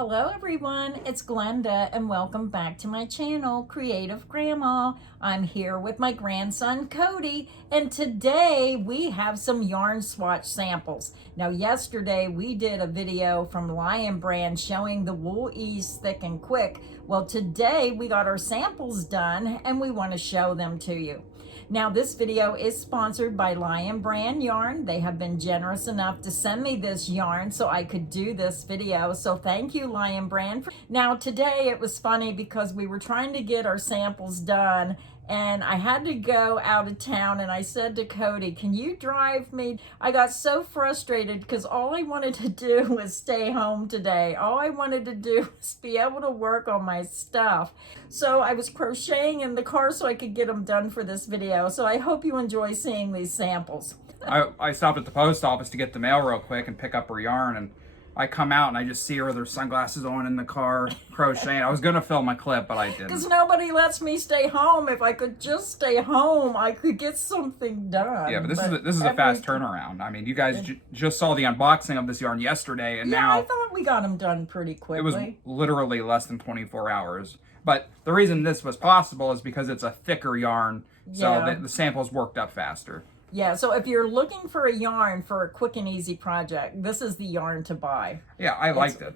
Hello everyone, it's Glenda and welcome back to my channel, Creative Grandma. I'm here with my grandson Cody and today we have some yarn swatch samples. Now yesterday we did a video from Lion Brand showing the wool ease thick and quick. Well today we got our samples done and we want to show them to you. Now this video is sponsored by Lion Brand Yarn. They have been generous enough to send me this yarn so I could do this video. So thank you, Lion Brand. Now today it was funny because we were trying to get our samples done and I had to go out of town and I said to Cody, can you drive me? I got so frustrated because all I wanted to do was stay home today. All I wanted to do was be able to work on my stuff. So I was crocheting in the car so I could get them done for this video. So I hope you enjoy seeing these samples. I stopped at the post office to get the mail real quick and pick up her yarn, and I come out and I just see her with her sunglasses on in the car crocheting. I was gonna film a clip, but I didn't. Because nobody lets me stay home. If I could just stay home, I could get something done. Yeah, but this is a fast turnaround. I mean, you guys just saw the unboxing of this yarn yesterday, and yeah, now I thought we got them done pretty quickly. It was literally less than 24 hours. But the reason this was possible is because it's a thicker yarn, so the samples worked up faster. Yeah, so if you're looking for a yarn for a quick and easy project, this is the yarn to buy. Yeah, I liked it.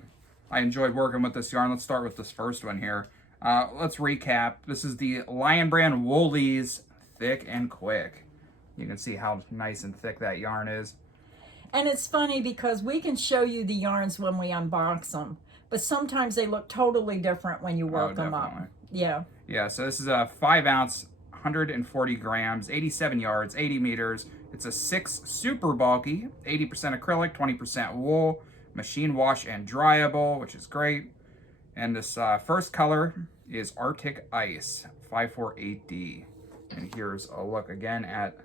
I enjoyed working with this yarn. Let's start with this first one here. Let's recap. This is the Lion Brand Woolies Thick and Quick. You can see how nice and thick that yarn is. And it's funny because we can show you the yarns when we unbox them, but sometimes they look totally different when you work them up. Yeah. Yeah, so this is a 5-ounce, 140 grams, 87 yards, 80 meters. It's a 6 super bulky, 80% acrylic, 20% wool, machine wash and dryable, which is great. And this first color is Arctic Ice 548D. And here's a look again at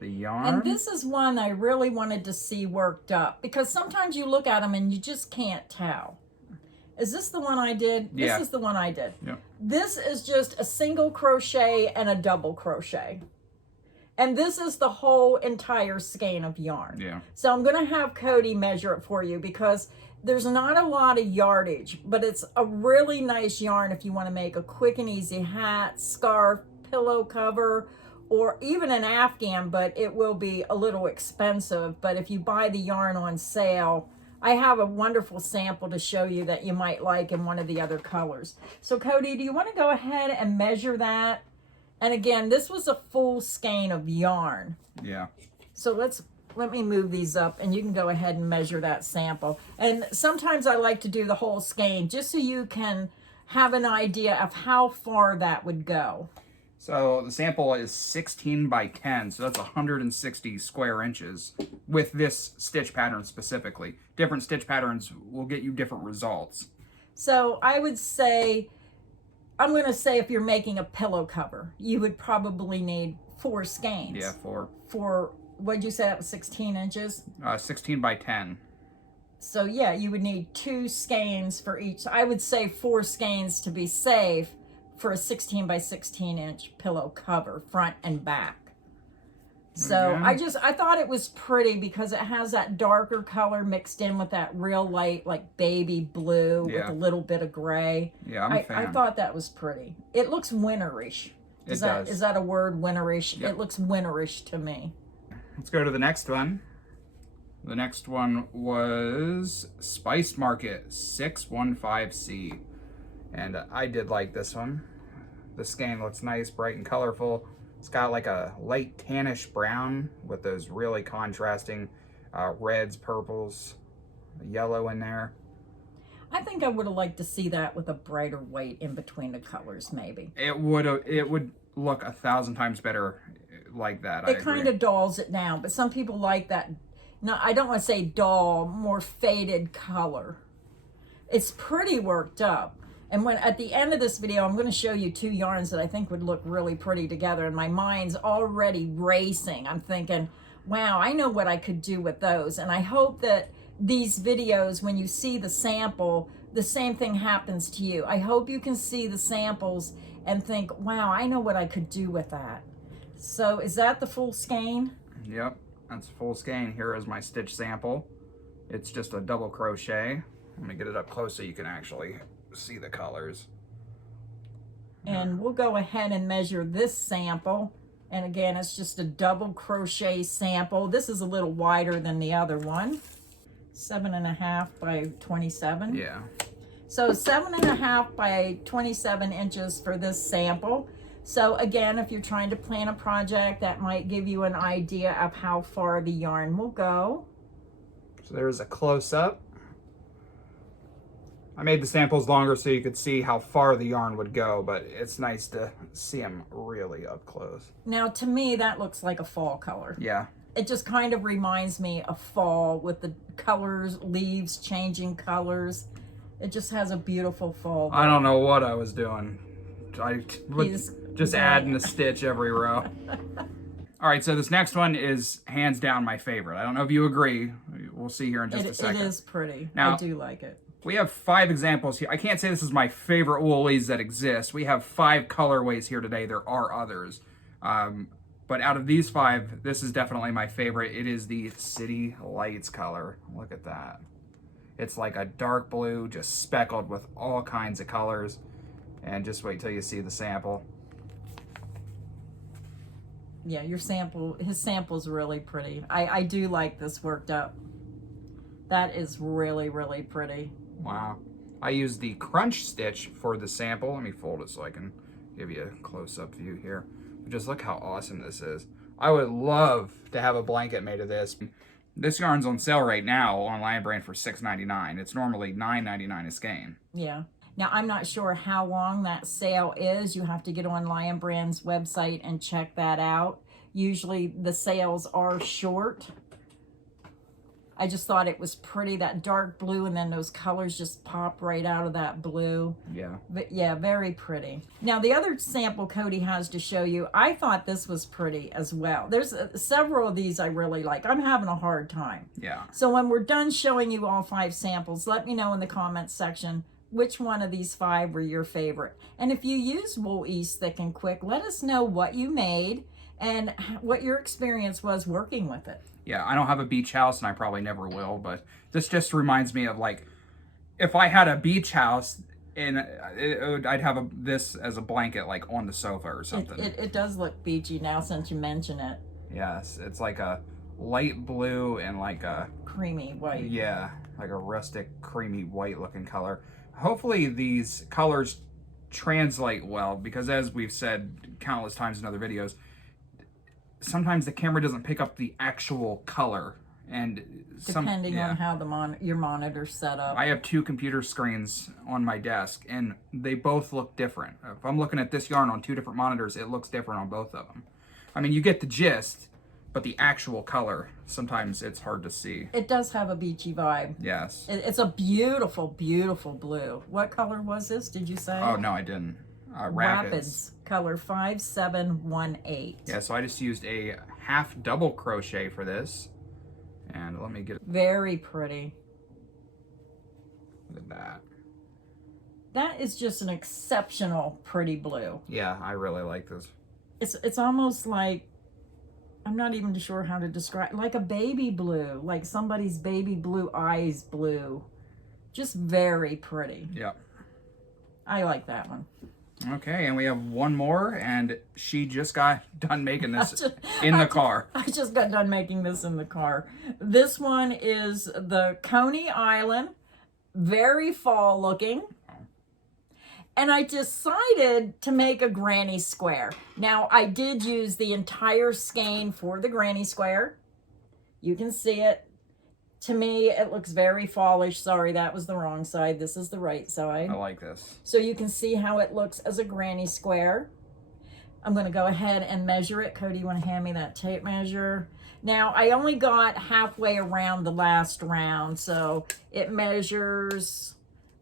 the yarn. And this is one I really wanted to see worked up because sometimes you look at them and you just can't tell. Is this the one I did? Yeah. This is the one I did. Yeah. This is just a single crochet and a double crochet. And this is the whole entire skein of yarn. Yeah. So I'm going to have Cody measure it for you because there's not a lot of yardage, but it's a really nice yarn if you want to make a quick and easy hat, scarf, pillow cover, or even an Afghan, but it will be a little expensive. But if you buy the yarn on sale, I have a wonderful sample to show you that you might like in one of the other colors. So Cody, do you want to go ahead and measure that? And again, this was a full skein of yarn. Yeah. So let me move these up and you can go ahead and measure that sample. And sometimes I like to do the whole skein just so you can have an idea of how far that would go. So the sample is 16 by 10, so that's 160 square inches with this stitch pattern specifically. Different stitch patterns will get you different results. So I would say, I'm going to say if you're making a pillow cover, you would probably need 4 skeins. Yeah, 4. For, what'd you say, that was 16 inches? 16 by 10. So yeah, you would need 2 skeins for each. I would say 4 skeins to be safe for a 16 by 16 inch pillow cover, front and back. So I thought it was pretty because it has that darker color mixed in with that real light, like baby blue with a little bit of gray. Yeah, I'm a fan. I thought that was pretty. It looks winterish. Is that a word, winterish? Yep. It looks winterish to me. Let's go to the next one. The next one was Spice Market 615C. And I did like this one. The skein looks nice, bright and colorful. It's got like a light tannish brown with those really contrasting reds, purples, yellow in there. I think I would have liked to see that with a brighter white in between the colors, maybe. It would look 1,000 times better like that. It kind of dulls it down, but some people like that. No, I don't want to say dull, more faded color. It's pretty worked up. And when at the end of this video, I'm going to show you 2 yarns that I think would look really pretty together. And my mind's already racing. I'm thinking, wow, I know what I could do with those. And I hope that these videos, when you see the sample, the same thing happens to you. I hope you can see the samples and think, wow, I know what I could do with that. So is that the full skein? Yep, that's full skein. Here is my stitch sample. It's just a double crochet. Let me get it up close so you can actually see the colors. And we'll go ahead and measure this sample. And again, it's just a double crochet sample. This is a little wider than the other one. 7.5 by 27. Yeah. So 7.5 by 27 inches for this sample. So again, if you're trying to plan a project, that might give you an idea of how far the yarn will go. So there's a close-up. I made the samples longer so you could see how far the yarn would go, but it's nice to see them really up close. Now, to me, that looks like a fall color. Yeah. It just kind of reminds me of fall with the colors, leaves changing colors. It just has a beautiful fall look. I don't know what I was doing. I was just adding a stitch every row. All right, so this next one is hands down my favorite. I don't know if you agree. We'll see here in just a second. It is pretty. Now, I do like it. We have 5 examples here. I can't say this is my favorite woolies that exist. We have 5 colorways here today. There are others. But out of these 5, this is definitely my favorite. It is the City Lights color. Look at that. It's like a dark blue, just speckled with all kinds of colors. And just wait till you see the sample. Yeah, his sample's really pretty. I do like this worked up. That is really, really pretty. Wow. I used the crunch stitch for the sample. Let me fold it so I can give you a close-up view here. But just look how awesome this is. I would love to have a blanket made of this. This yarn's on sale right now on Lion Brand for $6.99. It's normally $9.99 a skein. Yeah. Now, I'm not sure how long that sale is. You have to get on Lion Brand's website and check that out. Usually the sales are short. I just thought it was pretty, that dark blue, and then those colors just pop right out of that blue. Yeah. But yeah, very pretty. Now, the other sample Cody has to show you, I thought this was pretty as well. There's several of these I really like. I'm having a hard time. Yeah. So when we're done showing you all 5 samples, let me know in the comments section which one of these 5 were your favorite. And if you use Wool Ease Thick and Quick, let us know what you made and what your experience was working with it. Yeah, I don't have a beach house, and I probably never will, but this just reminds me of, like, if I had a beach house, and I'd have this as a blanket, like, on the sofa or something. It does look beachy now since you mention it. Yes, it's like a light blue and like a... creamy white. Yeah, like a rustic, creamy white looking color. Hopefully these colors translate well, because as we've said countless times in other videos, sometimes the camera doesn't pick up the actual color, and depending on how your monitor's set up. I have 2 computer screens on my desk, and they both look different. If I'm looking at this yarn on 2 different monitors, it looks different on both of them. I mean, you get the gist, but the actual color, sometimes it's hard to see. It does have a beachy vibe. Yes. It's a beautiful, beautiful blue. What color was this, did you say? Oh, no, I didn't. Rapids. Color 5718. Yeah, so I just used a half double crochet for this. And let me get... Very pretty. Look at that. That is just an exceptional pretty blue. Yeah, I really like this. It's almost like, I'm not even sure how to describe, like a baby blue, like somebody's baby blue eyes blue. Just very pretty. Yep. I like that one. Okay, and we have one more, and she just got done making this in the car. I just got done making this in the car. This one is the Coney Island, very fall looking. And I decided to make a granny square. Now, I did use the entire skein for the granny square. You can see it. To me, it looks very fallish. Sorry, that was the wrong side. This is the right side. I like this. So you can see how it looks as a granny square. I'm going to go ahead and measure it. Cody, you want to hand me that tape measure? Now, I only got halfway around the last round, so it measures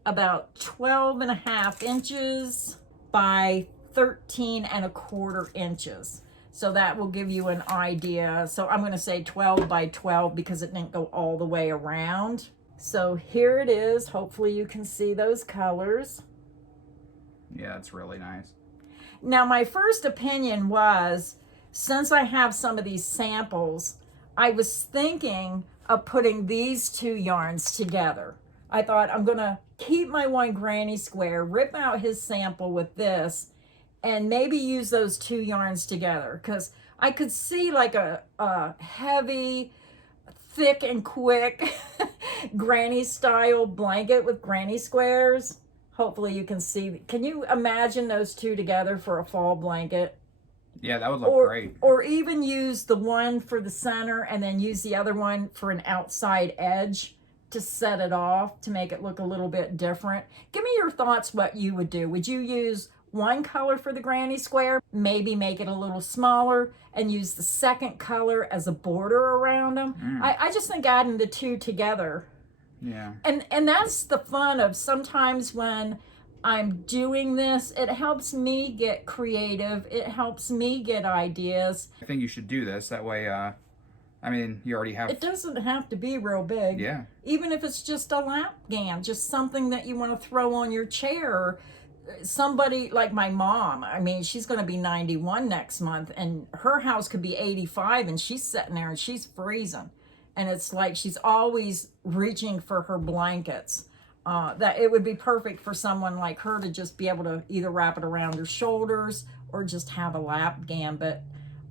about 12.5 inches by 13.25 inches. So that will give you an idea. So I'm going to say 12 by 12 because it didn't go all the way around. So here it is. Hopefully you can see those colors. Yeah, it's really nice. Now, my first opinion was, since I have some of these samples, I was thinking of putting these 2 yarns together. I thought I'm gonna keep my one granny square, rip out his sample with this, and maybe use those two yarns together, because I could see like a heavy, thick and quick granny style blanket with granny squares. Hopefully you can see. Can you imagine those two together for a fall blanket? Yeah, that would look great. Or even use the one for the center and then use the other one for an outside edge to set it off to make it look a little bit different. Give me your thoughts what you would do. Would you use one color for the granny square, maybe make it a little smaller and use the second color as a border around them? I just think adding the two together. Yeah. And that's the fun of sometimes when I'm doing this, it helps me get creative. It helps me get ideas. I think you should do this. That way, I mean, you already have... It doesn't have to be real big. Yeah. Even if it's just a lap gown, just something that you want to throw on your chair. Somebody like my mom, I mean, she's going to be 91 next month, and her house could be 85, and she's sitting there and she's freezing. And it's like she's always reaching for her blankets. That it would be perfect for someone like her to just be able to either wrap it around her shoulders or just have a lap gown. But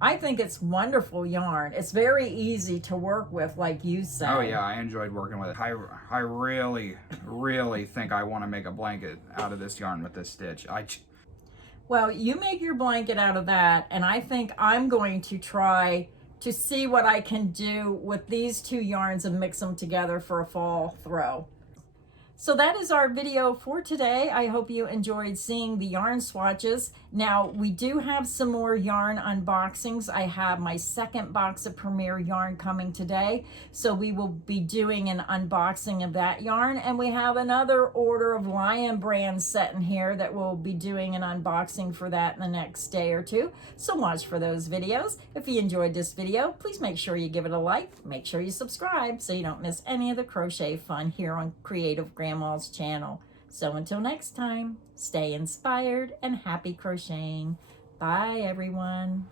I think it's wonderful yarn. It's very easy to work with, like you said. Oh yeah, I enjoyed working with it. I really, really think I want to make a blanket out of this yarn with this stitch. Well, you make your blanket out of that, and I think I'm going to try to see what I can do with these two yarns and mix them together for a fall throw. So that is our video for today. I hope you enjoyed seeing the yarn swatches. Now, we do have some more yarn unboxings. I have my second box of Premier yarn coming today, so we will be doing an unboxing of that yarn. And we have another order of Lion brand set in here that we'll be doing an unboxing for that in the next day or two. So watch for those videos. If you enjoyed this video, please make sure you give it a like. Make sure you subscribe so you don't miss any of the crochet fun here on Creative Grandma's channel. So until next time, stay inspired and happy crocheting. Bye, everyone.